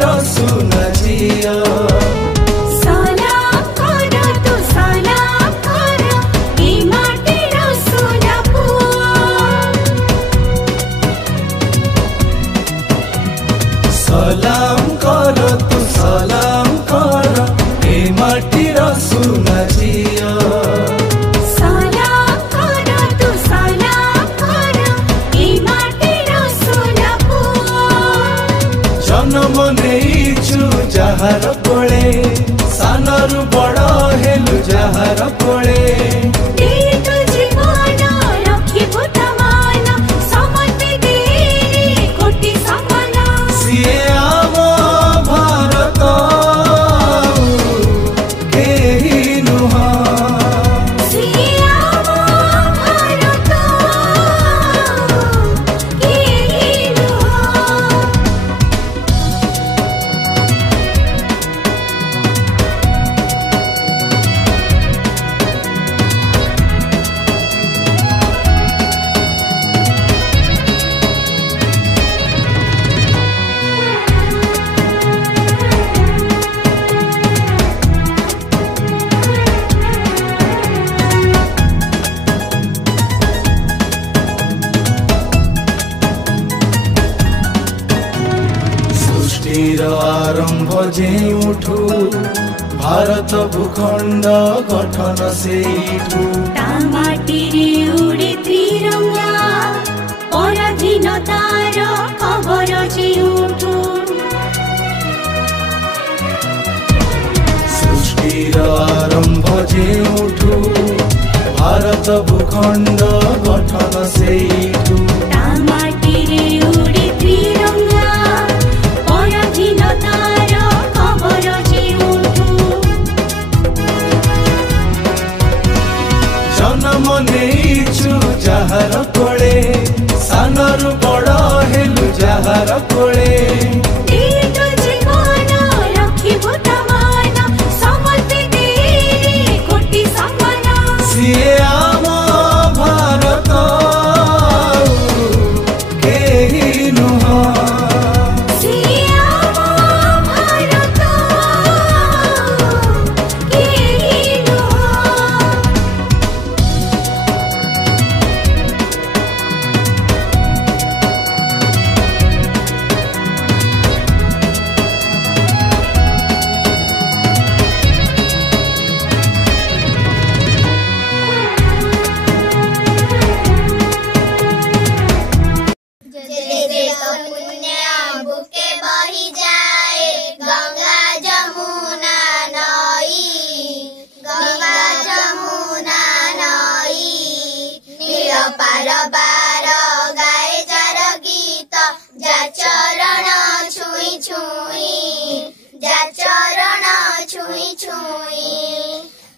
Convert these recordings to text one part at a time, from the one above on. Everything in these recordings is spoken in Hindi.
माटीर सुना झियो सलाम कर तू सलाम कर ए माटीर सुना पुआ सलाम कर तू सलाम कर ए माटीर सुना झियो सलाम कर तू सलाम कर ए माटीर सुना पुआ जन्म नेइछु जहार कोळे सानरु बड़ हेलु जहार कोळे आरंभ जेउठु भारत भूखंड गठन सेइठु माटीरे उड़े त्रिरंगा पराधीनतार खबर जेउठु सृष्टिर आरंभ जेउठु भारत भूखंड गठन सेइठु माटीरे उड़े त्रिरंगा पराधीनतार खबर जेउठु जन्म नेइछु जहार कोळे सानरु बड़ हेलु जहार कोळे सिए आम भारत केही नुह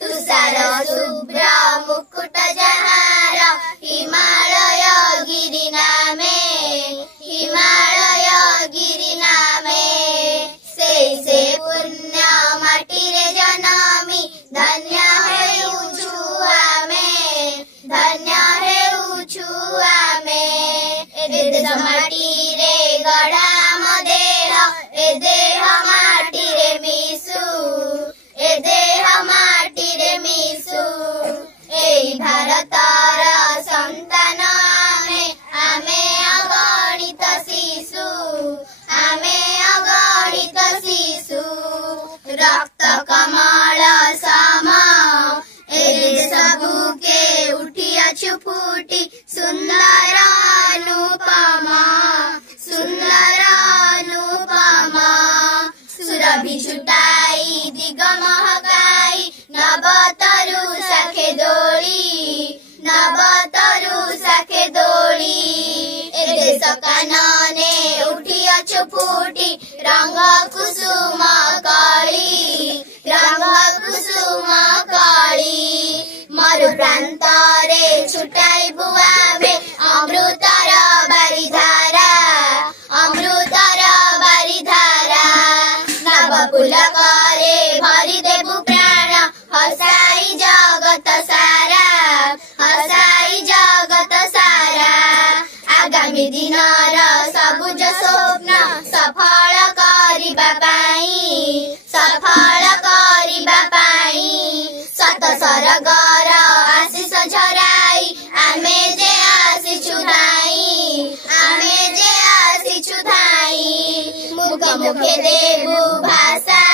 तुषार शुभ्र मुकुट जहार हिमालय गिरि नामे से पुण्य माटी रे जनमी धन्य हेउछु आमे ए देश माटी रे गढ़ा म देह ए देह माटी रे मिसु एई भारतर संतान आमे अगणित शिशु रक्त कमल सम ए देश बुके उठियाछु फुटी सुंदर अनुपमा सुरभि छुटाई दिग महगाई नवतरु साखे दोड़ी ए देश कानने उठियाछु फुटी रंग कुसुम काली मरु प्रांतरे छुटाई बुआमे अमृतर बारिधारा नव पुलकरे भरि देबु प्राण हसाई जगत सारा आगामी दिन सबुज स्वप्न सफल करिबा सफल करिबा पाई सत सरगर आशीष झराई आमे जे आसीछु धाई मुख मुखे देबु भाषा